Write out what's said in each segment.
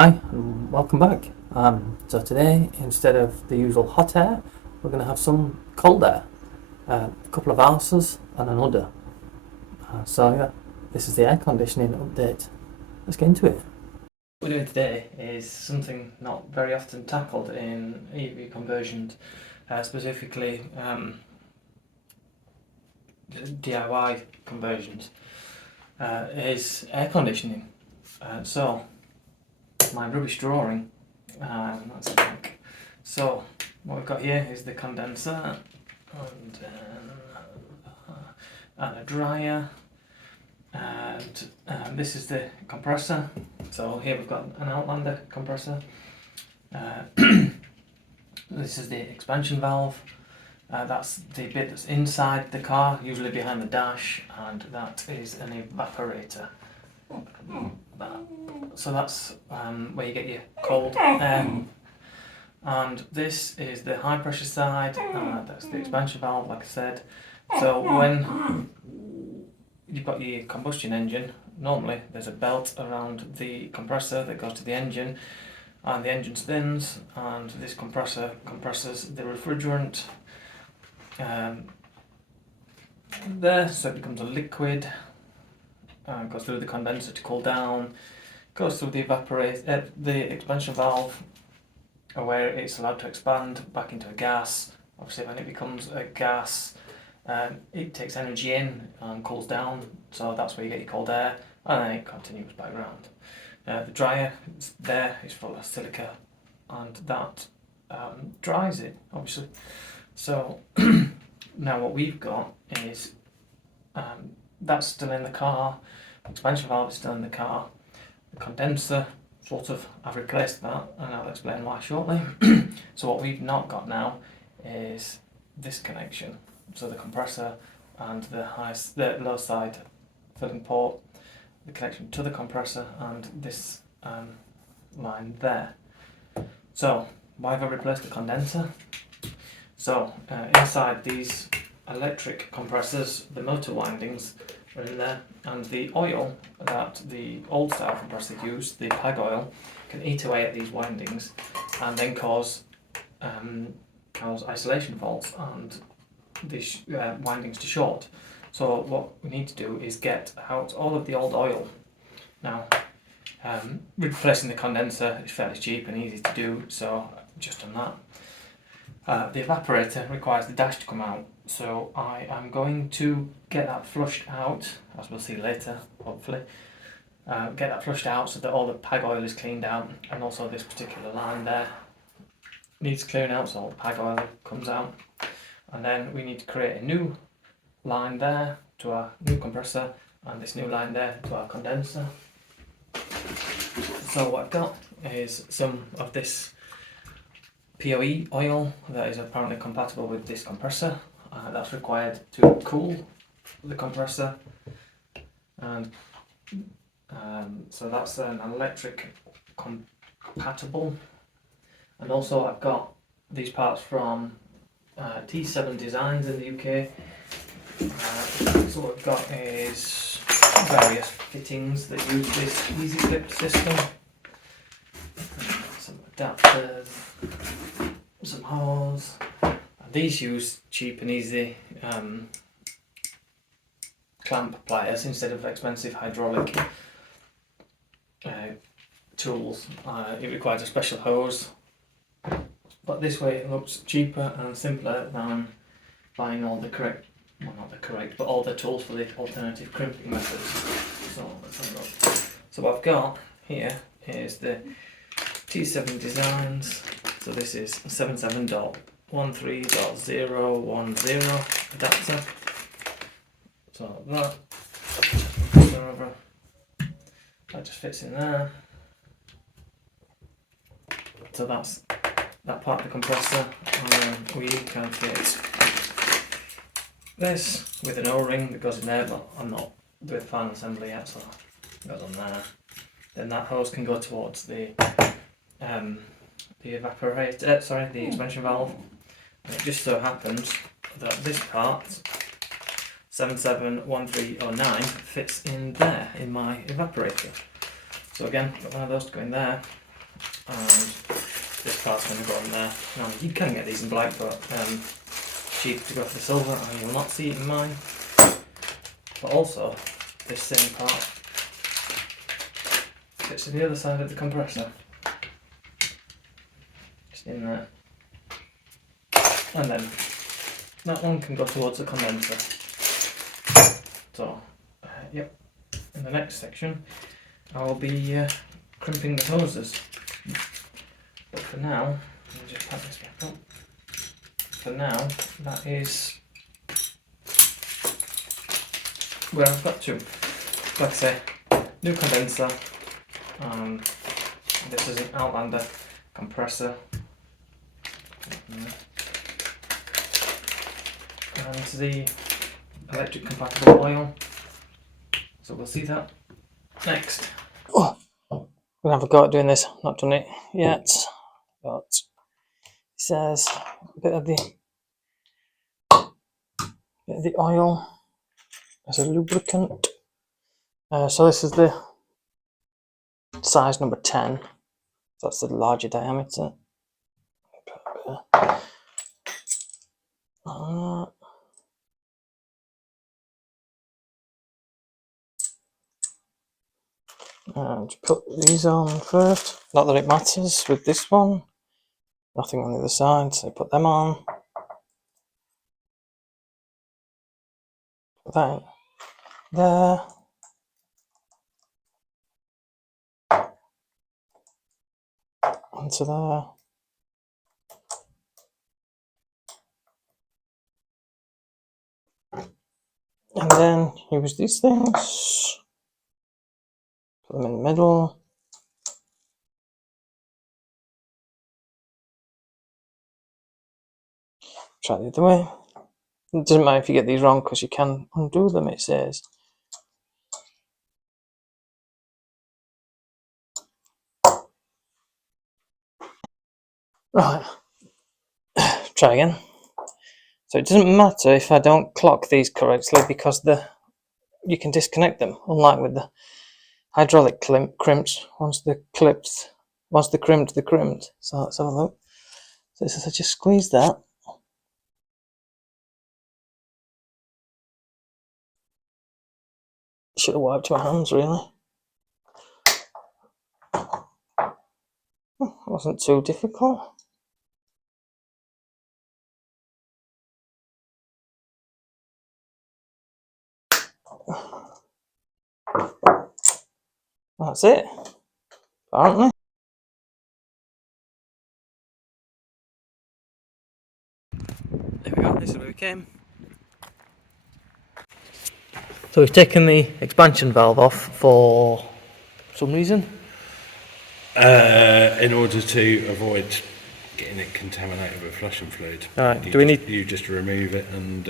Hi and welcome back. So today, instead of the usual hot air, we're going to have some cold air. A couple of houses and an udder. This is the air conditioning update. Let's get into it. What we're doing today is something not very often tackled in EV conversions, specifically DIY conversions, is air conditioning. My rubbish drawing, that's blank. So what we've got here is the condenser and a dryer, and this is the compressor. So here we've got an Outlander compressor. This is the expansion valve. That's the bit that's inside the car, usually behind the dash, and that is an evaporator. So that's where you get your cold air. And this is the high pressure side, that's the expansion valve, like I said. So when you've got your combustion engine, normally there's a belt around the compressor that goes to the engine, and the engine spins, and this compressor compresses the refrigerant there, so it becomes a liquid. Goes through the condenser to cool down, goes through the the expansion valve, where it's allowed to expand back into a gas. Obviously, when it becomes a gas, it takes energy in and cools down, so that's where you get your cold air, and then it continues back around. The dryer is full of silica, and that dries it, obviously. So now what we've got is that's still in the car. Expansion valve is still in the car. The condenser, I've replaced that, and I'll explain why shortly. So what we've not got now is this connection. So the compressor and the low side filling port, the connection to the compressor, and this line there. So why have I replaced the condenser? So inside these electric compressors, the motor windings are in there, and the oil that the old style compressor used, the PAG oil, can eat away at these windings and then cause isolation faults and these windings to short. So what we need to do is get out all of the old oil. Now, replacing the condenser is fairly cheap and easy to do, so I've just done that. The evaporator requires the dash to come out, so I am going to get that flushed out, as we'll see later, hopefully. Get that flushed out so that all the PAG oil is cleaned out, and also this particular line there needs clearing out so all the PAG oil comes out. And then we need to create a new line there to our new compressor, and this new line there to our condenser. So what I've got is some of this POE oil that is apparently compatible with this compressor. That's required to cool the compressor, and so that's an electric compatible. And also I've got these parts from T7 Designs in the UK. So what I've got is various fittings that use this easy clip system, some adapters, some hose. These use cheap and easy clamp pliers instead of expensive hydraulic tools. It requires a special hose, but this way it looks cheaper and simpler than buying all the all the tools for the alternative crimping methods. So let's have a look. So what I've got here is the T7 Designs. So this is 77.13.010 adapter. So that just fits in there. So that's that part of the compressor, and then we can fit this with an O-ring that goes in there, but I'm not doing the final assembly yet, so it goes on there. Then that hose can go towards the evaporator, the expansion valve. And it just so happens that this part, 771309, fits in there in my evaporator. So again, got one of those to go in there. and this part's going to go on there. Now you can get these in black, but cheap to go for the silver, and you'll not see it in mine. But also, this same part fits to the other side of the compressor. Just in there. And then that one can go towards the condenser. So, yep, in the next section I'll be crimping the hoses. But for now, let me just pack this back up. For now, that is where I've got to. Like I say, new condenser. This is an Outlander compressor. And the electric compatible oil. So we'll see that next. Oh, we're gonna have a go at doing this. Not done it yet, but it says a bit of the oil as a lubricant. So this is the size number 10. So that's the larger diameter. And put these on first. Not that it matters with this one. Nothing on the other side, so put them on. Put that there. Onto there. And then use these things. Put them in the middle. Try the other way. It doesn't matter if you get these wrong because you can undo them, it says. Right. Try again. So it doesn't matter if I don't clock these correctly because you can disconnect them, unlike with the hydraulic crimps. Once they're crimped, they're crimped. So let's have a look. So it says I just squeeze that. Should have wiped my hands, really. Wasn't too difficult. That's it, apparently. There we go, this is where we came. So we've taken the expansion valve off for some reason. In order to avoid getting it contaminated with flushing fluid. Alright, you just remove it and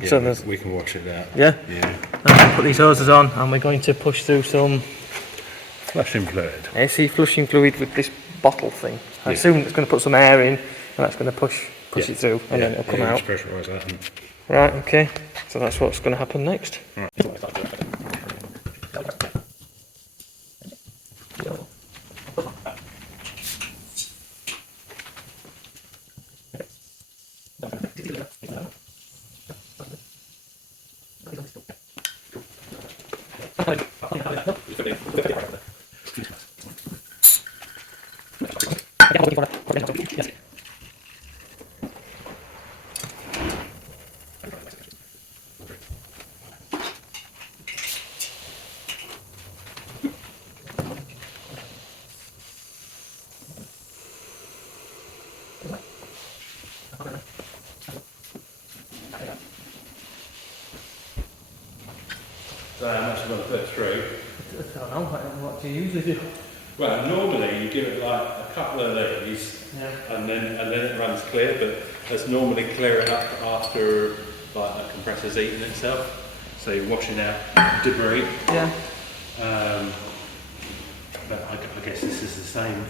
yeah, so we can wash it out. Yeah? Yeah. And put these hoses on and we're going to push through some flushing fluid. AC flushing fluid with this bottle thing. I assume it's going to put some air in and that's going to push it through and then it'll come out. Just pressurise that. Right, okay. So that's what's going to happen next. Right. So how much you want to put through? I don't know, what do you usually do? Well, normally you give it like a couple of these, and then it runs clear. But that's normally clearing up after like a compressor's eaten itself. So you're washing out debris. Yeah. But I guess this is the same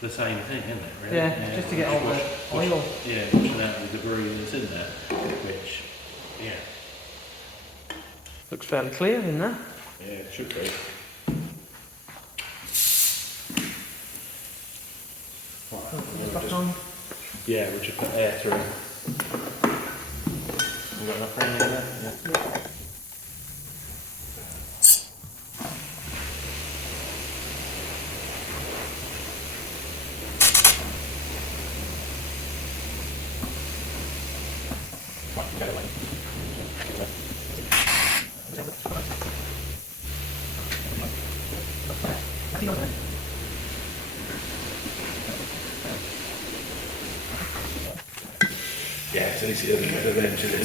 thing, isn't it? Really? Yeah, just to get all the oil. Yeah, washing out the debris that's in there, which, yeah. Looks fairly clear in there. Yeah, it should be. Yeah, we'll just put air through it. You got enough room in there? Yeah. Yeah, it's easier than eventually.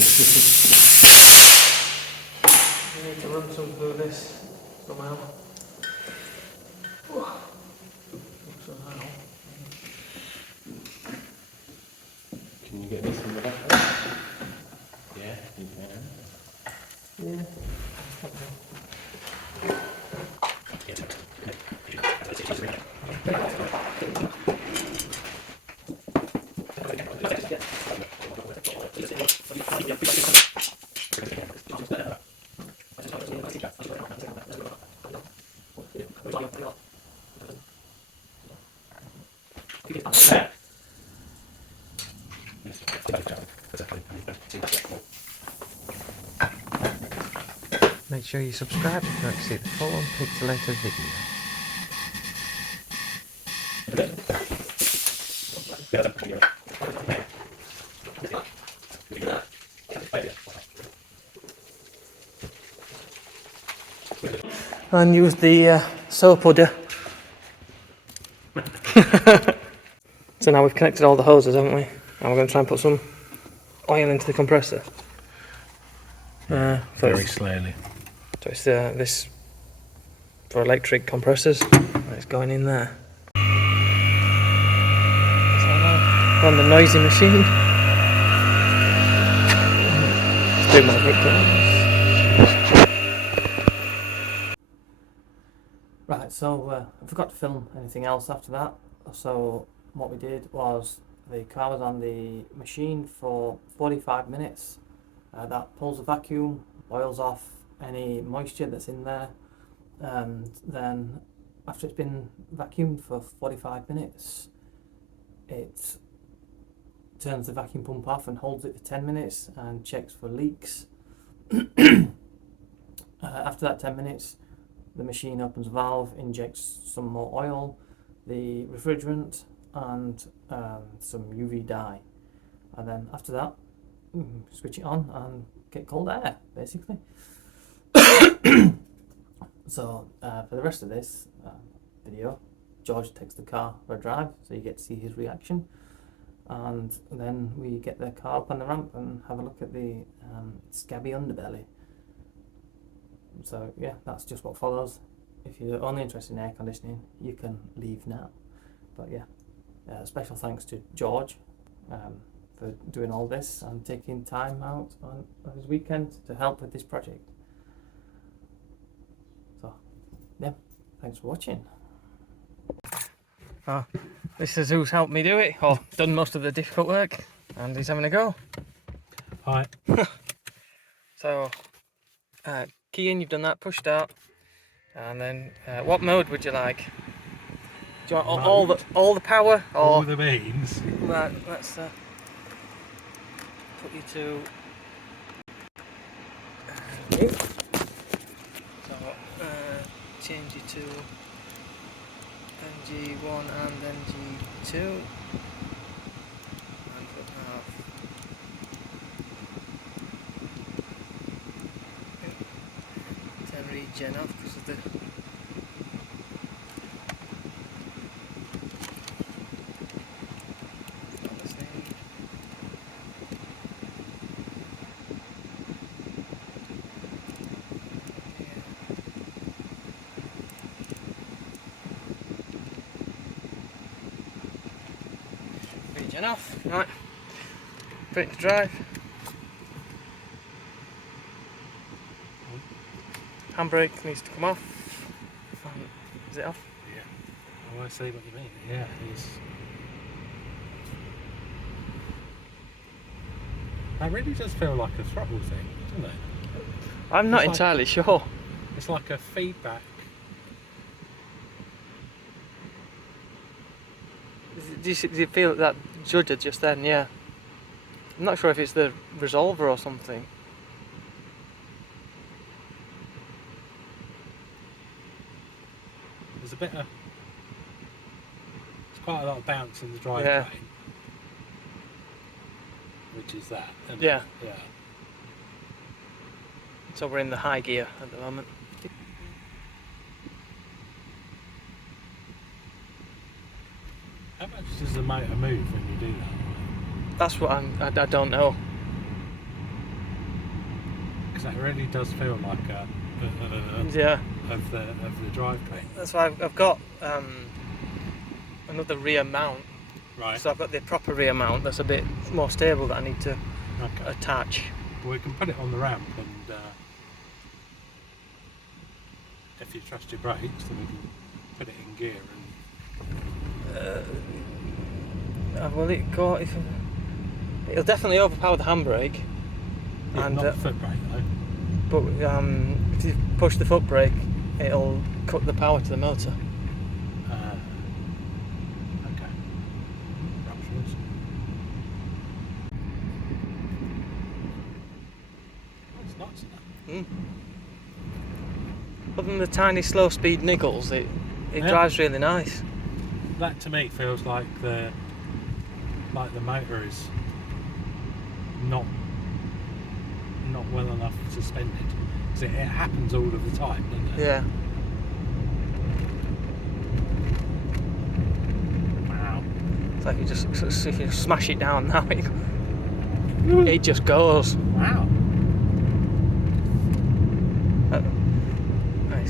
You need to run some through this somehow. Somehow. Can you get this in the back? Yeah, you can. Yeah. Make sure you subscribe if you want to see the full unpixelated video. And use the soap pudder. So now we've connected all the hoses, haven't we? And we're going to try and put some oil into the compressor. Very slowly. So it's this for electric compressors. It's going in there. So now we're on the noisy machine. Let's do my victims. Right, so I forgot to film anything else after that. So what we did was the car was on the machine for 45 minutes. That pulls the vacuum, boils off any moisture that's in there, and then after it's been vacuumed for 45 minutes, it turns the vacuum pump off and holds it for 10 minutes and checks for leaks. After that 10 minutes, the machine opens a valve, injects some more oil, the refrigerant, and some UV dye. And then after that, switch it on and get cold air, basically. So for the rest of this video, George takes the car for a drive, so you get to see his reaction. And then we get the car up on the ramp and have a look at the scabby underbelly. So yeah, that's just what follows. If you're only interested in air conditioning, you can leave now. But yeah, special thanks to George for doing all this and taking time out on his weekend to help with this project. So yeah, thanks for watching. This is who's helped me do it, or done most of the difficult work, and he's having a go. Hi. So key in, you've done that, push start, and then what mode would you like? Do you want all the power, or all the means? Right, let's put you to so change you to NG1 and NG2 and put half. Turn regen off because of the enough. Right, put it to drive. Handbrake needs to come off. Is it off? Yeah. Oh, I see what you mean. Yeah, it is. That really does feel like a throttle thing, doesn't it? I'm not entirely sure. It's like a feedback. Do you feel that judder just then? Yeah. I'm not sure if it's the resolver or something. There's a bit of... There's quite a lot of bounce in the drivetrain. Yeah. Which is that, isn't Yeah. it? Yeah. So we're in the high gear at the moment. How much does the motor move when you do that? That's what I don't know. Because that really does feel like a Yeah. of the drivetrain. That's why I've got another rear mount. Right. So I've got the proper rear mount that's a bit more stable that I need to attach. Well, we can put it on the ramp, and if you trust your brakes, then we can put it in gear. And Will it go? It'll definitely overpower the handbrake. yeah, And not the foot brake though. but if you push the foot brake, it'll cut the power to the motor. Okay. Ruptures. It's nice, isn't it? Other than the tiny slow speed niggles, it drives really nice. That to me feels like the motor is not well enough suspended, because it happens all of the time, doesn't it? Yeah. Wow. It's like if you smash it down now, it just goes. Wow.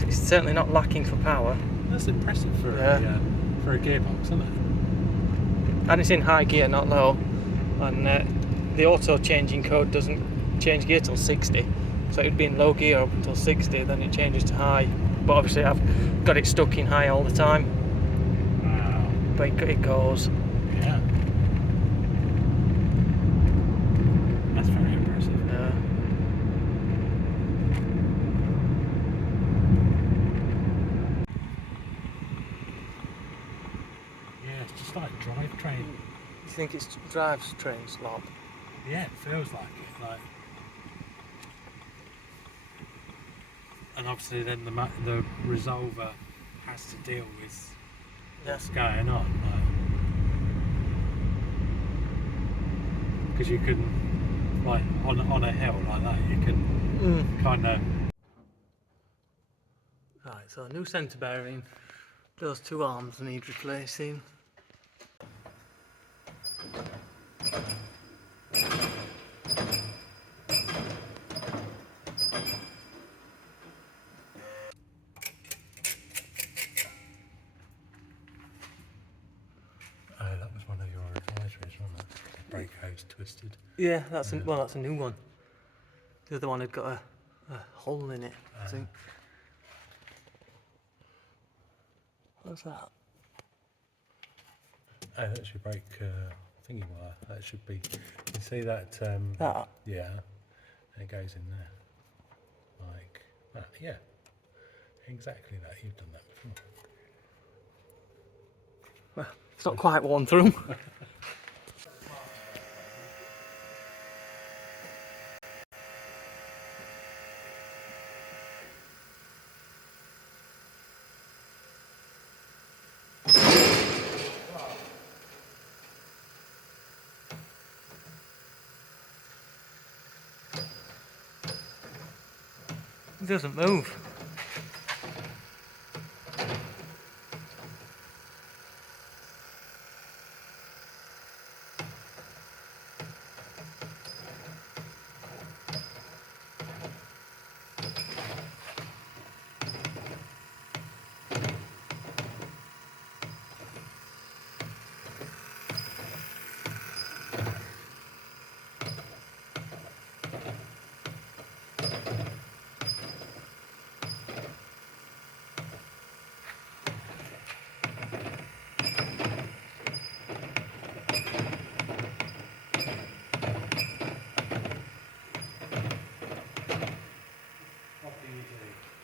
It's certainly not lacking for power. That's impressive for a gearbox, isn't it? And it's in high gear, not low. And the auto changing code doesn't change gear till 60. So it would be in low gear up until 60, then it changes to high. But obviously I've got it stuck in high all the time. Wow. But it goes. Yeah. That's very impressive. Yeah. Yeah, it's just like drivetrain. You think it's drives train slob? Yeah, it feels like it. Like, and obviously then the resolver has to deal with what's going on. Because you can, like, on a hill like that, you can kind of... Right, so new centre bearing. Those two arms need replacing. Oh, that was one of your advisories, wasn't it? The brake hose twisted. Yeah, that's a new one. The other one had got a hole in it, I think. What's that? Oh, that's your brake thingy wire. That should be. You see that? That? Yeah. And it goes in there. Like that. Yeah. Exactly that. You've done that before. Well, it's not quite worn through. It doesn't move.